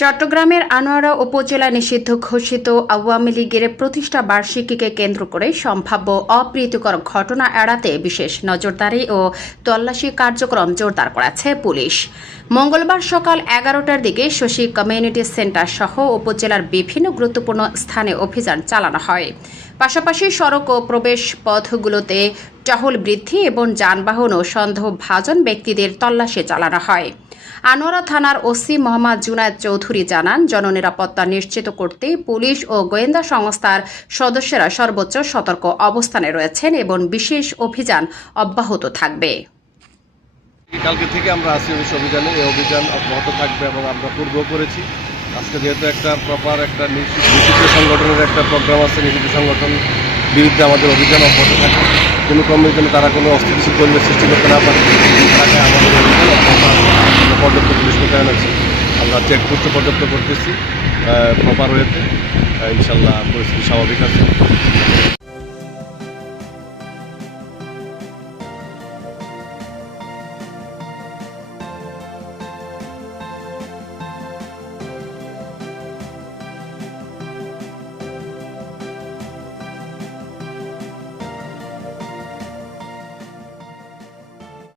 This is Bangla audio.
চট্টগ্রামের আনোয়ারা উপজেলা নিষিদ্ধ ঘোষিত আওয়ামী লীগের প্রতিষ্ঠা বার্ষিকীকে কেন্দ্র করে সম্ভাব্য অপ্রীতিকর ঘটনা এড়াতে বিশেষ নজরদারি ও তল্লাশি কার্যক্রম জোরদার করেছে পুলিশ। মঙ্গলবার সকাল 11টার দিকে শশী কমিউনিটি সেন্টার সহ উপজেলার বিভিন্ন গুরুত্বপূর্ণ স্থানে অভিযান চালানো হয়। পাশাপাশি সড়ক ও প্রবেশ পথগুলোতে টহল বৃদ্ধি এবং যানবাহন ও সন্দেহভাজন ব্যক্তিদের তল্লাশি চালানো হয়। আনোয়ারা থানার ওসি মোহাম্মদ জুনায়েদ চৌধুরী জানান, জননিরাপত্তা নিশ্চিত করতে পুলিশ ও গোয়েন্দা সংস্থার সদস্যরা সর্বোচ্চ সতর্ক অবস্থানে রয়েছেন এবং বিশেষ অভিযান অব্যাহত থাকবে। কালকে থেকে আমরা আছি অভিযানে, এই অভিযান অব্যাহত থাকবে এবং আমরা পূর্বও করেছি। আজকে যেহেতু একটা প্রপার একটা নিষিদ্ধ সংগঠনের একটা প্রোগ্রাম আছে, নিষিদ্ধ সংগঠন বিরুদ্ধে আমাদের অভিযান অব্যাহত থাকে। কোনো কর্মীর জন্য তারা কোনো অস্থিতিশীল পরিবেশ সৃষ্টি করতে না পারে, তাকে আমাদের অভিযান পর্যাপ্ত পুলিশ মোতায়েন আছে। আমরা চেকপোস্ট পর্যাপ্ত করতেছি প্রপার ওয়েতে। ইনশাল্লাহ পরিস্থিতি স্বাভাবিক আছে।